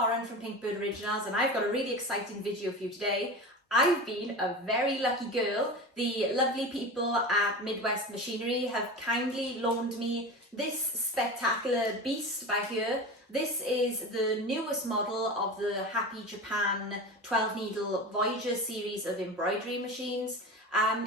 Lauren from Pinkbird Originals, and I've got a really exciting video for you today. I've been a very lucky girl. The lovely people at Midwest Machinery have kindly loaned me this spectacular beast by here. This is the newest model of the Happy Japan 12 needle Voyager series of embroidery machines.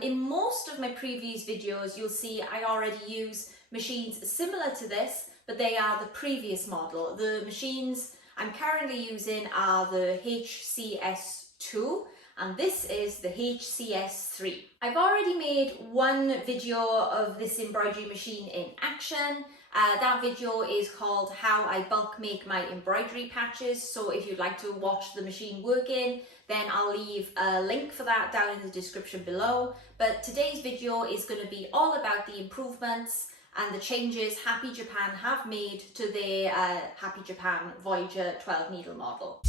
In most of my previous videos, you'll see I already use machines similar to this, but they are the previous model. The machines I'm currently using are the HCS2 and this is the HCS3. I've already made one video of this embroidery machine in action. That video is called How I Bulk Make My Embroidery Patches, so if you'd like to watch the machine working, then I'll leave a link for that down in the description below. But today's video is going to be all about the improvements and the changes Happy Japan have made to their Happy Japan Voyager 12 needle model.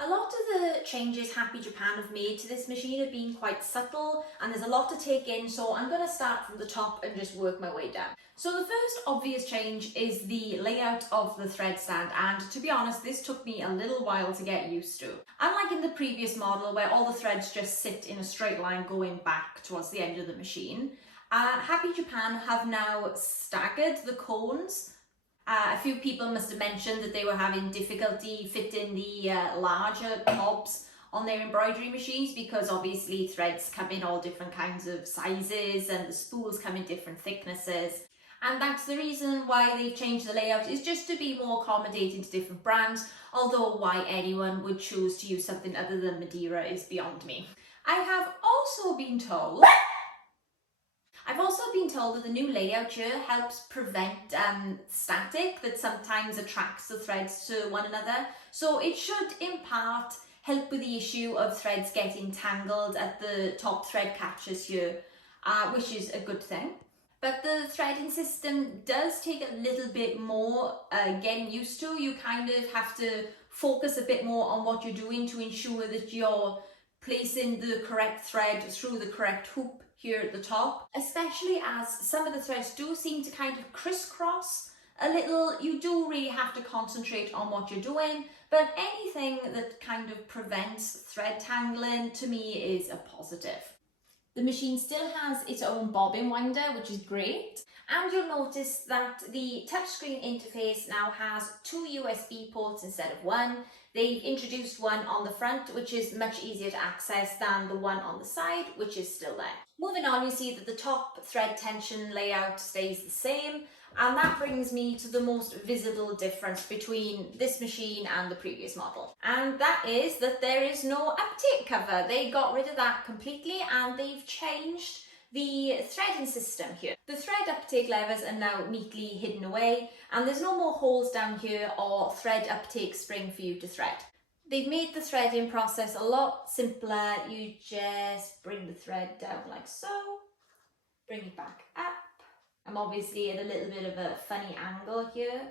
A lot of the changes Happy Japan have made to this machine have been quite subtle, and there's a lot to take in, so I'm going to start from the top and just work my way down. So the first obvious change is the layout of the thread stand, and to be honest, this took me a little while to get used to. Unlike in the previous model where all the threads just sit in a straight line going back towards the end of the machine, Happy Japan have now staggered the cones. A few people must have mentioned that they were having difficulty fitting the larger knobs on their embroidery machines because obviously threads come in all different kinds of sizes and the spools come in different thicknesses. And that's the reason why they've changed the layout, is just to be more accommodating to different brands, although why anyone would choose to use something other than Madeira is beyond me. I've also been told that the new layout here helps prevent static that sometimes attracts the threads to one another. So it should, in part, help with the issue of threads getting tangled at the top thread catches here, which is a good thing. But the threading system does take a little bit more getting used to. You kind of have to focus a bit more on what you're doing to ensure that you're placing the correct thread through the correct hoop here at the top, especially as some of the threads do seem to kind of crisscross a little. You do really have to concentrate on what you're doing, but anything that kind of prevents thread tangling to me is a positive. The machine still has its own bobbin winder, which is great. And you'll notice that the touchscreen interface now has 2 USB ports instead of 1. They've introduced one on the front, which is much easier to access than the one on the side, which is still there. Moving on, you see that the top thread tension layout stays the same. And that brings me to the most visible difference between this machine and the previous model. And that is that there is no uptake cover. They got rid of that completely and they've changed the threading system here. The thread uptake levers are now neatly hidden away and there's no more holes down here or thread uptake spring for you to thread. They've made the threading process a lot simpler. You just bring the thread down like so, bring it back up. I'm obviously at a little bit of a funny angle here.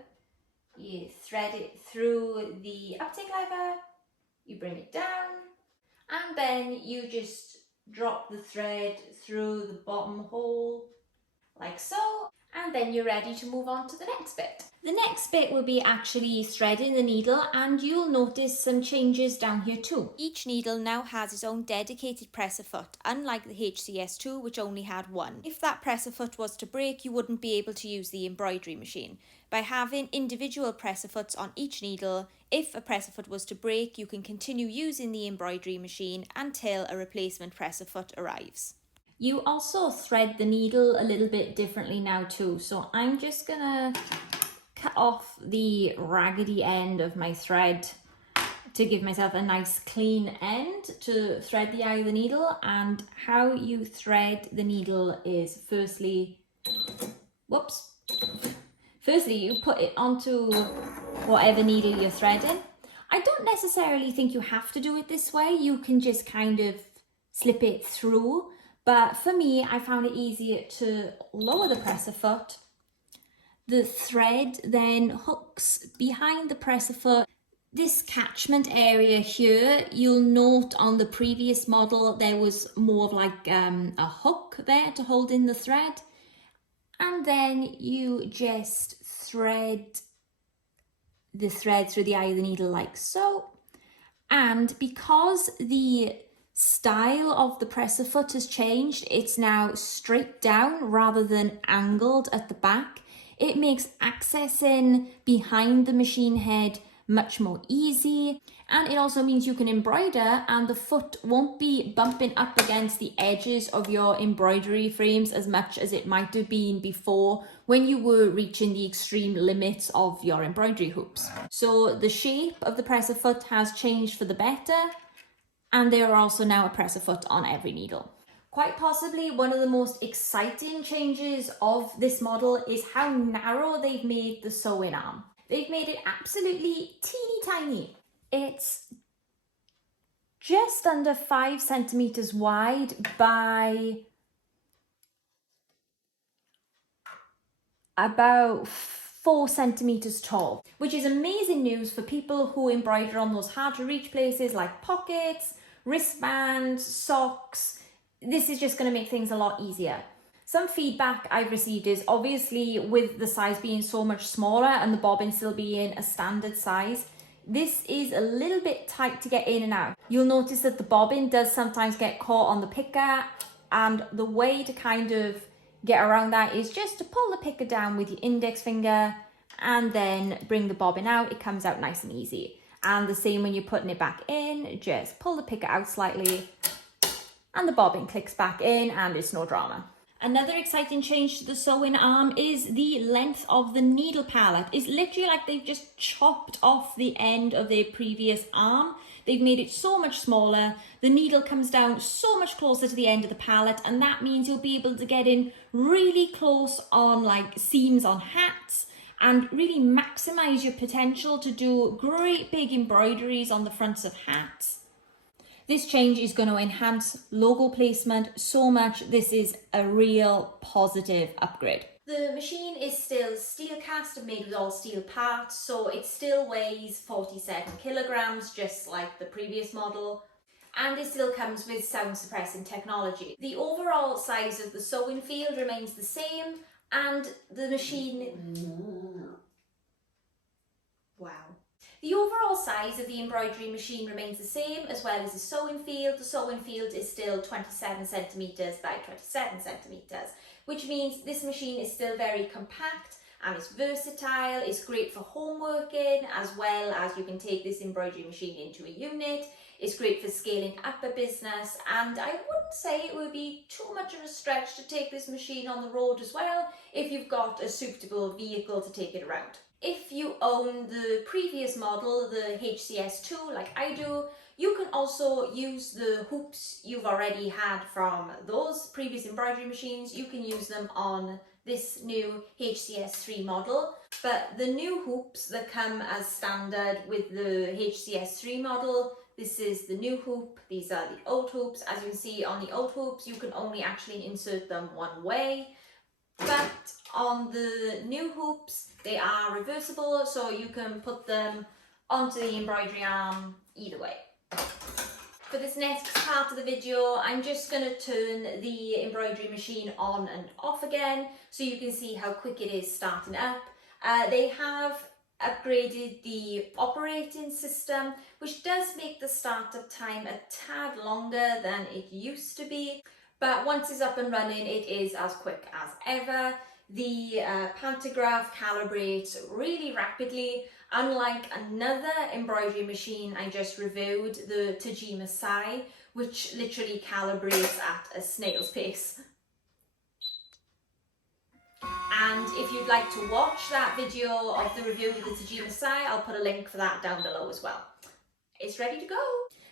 You thread it through the uptake lever, you bring it down, and then you just drop the thread through the bottom hole like so, and then you're ready to move on to the next bit. The next bit will be actually threading the needle, and you'll notice some changes down here too. Each needle now has its own dedicated presser foot, unlike the HCS2 which only had one. If that presser foot was to break, you wouldn't be able to use the embroidery machine. By having individual presser foots on each needle, if a presser foot was to break, you can continue using the embroidery machine until a replacement presser foot arrives. You also thread the needle a little bit differently now too, so I'm just gonna cut off the raggedy end of my thread to give myself a nice clean end to thread the eye of the needle. And how you thread the needle is firstly you put it onto whatever needle you're threading. I don't necessarily think you have to do it this way. You can just kind of slip it through. But for me, I found it easier to lower the presser foot. The thread then hooks behind the presser foot. This catchment area here, you'll note on the previous model there was more of like a hook there to hold in the thread, and then you just thread the thread through the eye of the needle like so. And because the style of the presser foot has changed, it's now straight down rather than angled at the back. It makes accessing behind the machine head much more easy, and it also means you can embroider and the foot won't be bumping up against the edges of your embroidery frames as much as it might have been before when you were reaching the extreme limits of your embroidery hoops. So the shape of the presser foot has changed for the better, and there are also now a presser foot on every needle. Quite possibly one of the most exciting changes of this model is how narrow they've made the sewing arm. They've made it absolutely teeny tiny. It's just under 5 centimeters wide by about 4 centimeters tall, which is amazing news for people who embroider on those hard to reach places like pockets, wristbands, socks. This is just going to make things a lot easier. Some feedback I've received is obviously with the size being so much smaller and the bobbin still being a standard size, this is a little bit tight to get in and out. You'll notice that the bobbin does sometimes get caught on the picker, and the way to kind of get around that is just to pull the picker down with your index finger and then bring the bobbin out. It comes out nice and easy. And the same when you're putting it back in, just pull the picker out slightly and the bobbin clicks back in and it's no drama. Another exciting change to the sewing arm is the length of the needle palette. It's literally like they've just chopped off the end of their previous arm. They've made it so much smaller. The needle comes down so much closer to the end of the palette, and that means you'll be able to get in really close on like seams on hats and really maximize your potential to do great big embroideries on the fronts of hats. This change is going to enhance logo placement so much. This is a real positive upgrade. The machine is still steel cast and made with all steel parts, so it still weighs 47 kilograms, just like the previous model. And it still comes with sound suppressing technology. The overall size of the sewing field remains the same, and the machine... Wow. The overall size of the embroidery machine remains the same, as well as the sewing field. The sewing field is still 27 centimeters by 27 centimeters, which means this machine is still very compact and it's versatile. It's great for home working, as well as you can take this embroidery machine into a unit. It's great for scaling up a business, and I wouldn't say it would be too much of a stretch to take this machine on the road as well if you've got a suitable vehicle to take it around. If you own the previous model, the HCS2, like I do, you can also use the hoops you've already had from those previous embroidery machines. You can use them on this new HCS3 model, but the new hoops that come as standard with the HCS3 model, this is the new hoop, these are the old hoops. As you can see on the old hoops, you can only actually insert them one way, but on the new hoops, they are reversible, so you can put them onto the embroidery arm either way. For this next part of the video, I'm just going to turn the embroidery machine on and off again so you can see how quick it is starting up. They have upgraded the operating system, which does make the startup time a tad longer than it used to be, but once it's up and running, it is as quick as ever. The pantograph calibrates really rapidly, unlike another embroidery machine I just reviewed, the Tajima Sai, which literally calibrates at a snail's pace. And if you'd like to watch that video of the review of the Tajima Sai, I'll put a link for that down below as well. It's ready to go.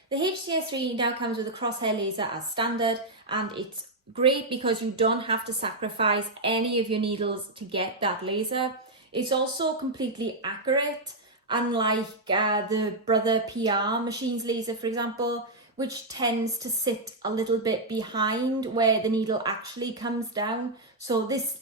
The HCS3 now comes with a crosshair laser as standard, and it's great because you don't have to sacrifice any of your needles to get that laser. It's also completely accurate, unlike the Brother PR machine's laser, for example, which tends to sit a little bit behind where the needle actually comes down. So this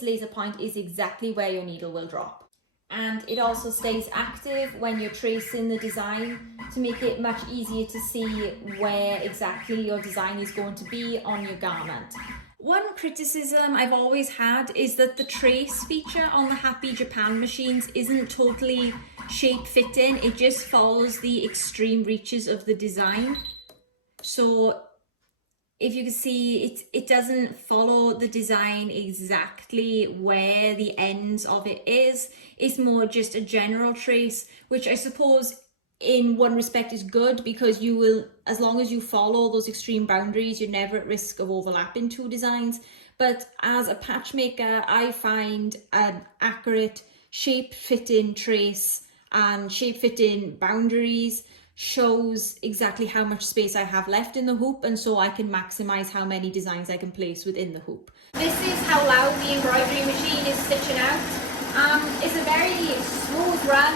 laser point is exactly where your needle will drop. and it also stays active when you're tracing the design to make it much easier to see where exactly your design is going to be on your garment. One criticism I've always had is that the trace feature on the Happy Japan machines isn't totally shape fitting, it just follows the extreme reaches of the design. So if you can see, it doesn't follow the design exactly where the ends of it is. It's more just a general trace, which I suppose in one respect is good, because you will, as long as you follow those extreme boundaries, you're never at risk of overlapping two designs. But as a patch maker, I find an accurate shape fitting trace and shape fitting boundaries shows exactly how much space I have left in the hoop, and so I can maximize how many designs I can place within the hoop. This is how loud the embroidery machine is stitching out. It's a very smooth run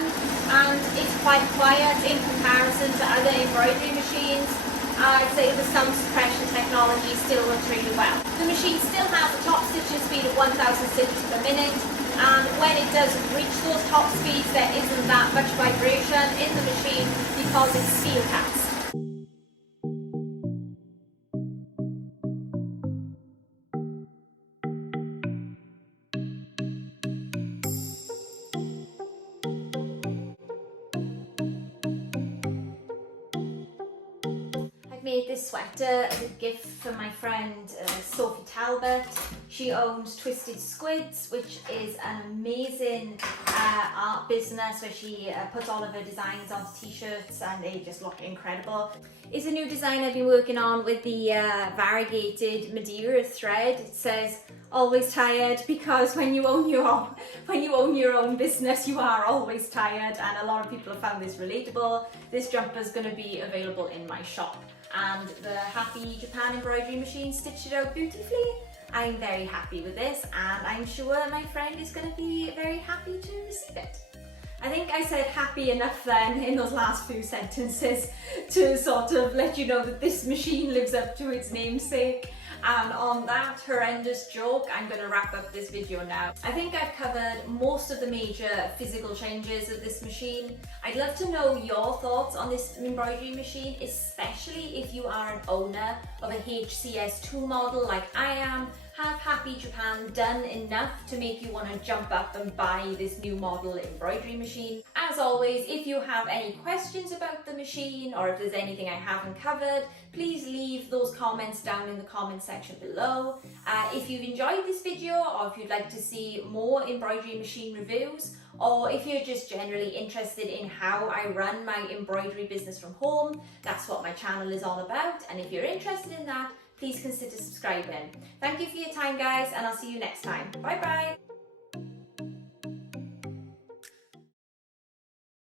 and it's quite quiet in comparison to other embroidery machines. I'd say the sound suppression technology still works really well. The machine still has a top stitching speed of 1000 stitches per minute, and when it does reach those top speeds there isn't that much vibration in the machine because it's steel cast. Made this sweater as a gift for my friend Sophie Talbot. She owns Twisted Squids, which is an amazing art business where she puts all of her designs onto t-shirts and they just look incredible. It's a new design I've been working on with the variegated Madeira thread. It says always tired, because when you own your own business you are always tired, and a lot of people have found this relatable. This jumper is going to be available in my shop, and the Happy Japan embroidery machine stitched it out beautifully. I'm very happy with this, and I'm sure my friend is going to be very happy to receive it. I think I said happy enough then in those last few sentences to sort of let you know that this machine lives up to its namesake. And on that horrendous joke, I'm going to wrap up this video now. I think I've covered most of the major physical changes of this machine. I'd love to know your thoughts on this embroidery machine, especially if you are an owner of a HCS2 model like I am. Have Happy Japan done enough to make you want to jump up and buy this new model embroidery machine? As always, if you have any questions about the machine, or if there's anything I haven't covered, please leave those comments down in the comment section below. If you've enjoyed this video, or if you'd like to see more embroidery machine reviews, or if you're just generally interested in how I run my embroidery business from home, that's what my channel is all about. And if you're interested in that, please consider subscribing. Thank you for your time, guys, and I'll see you next time. Bye bye.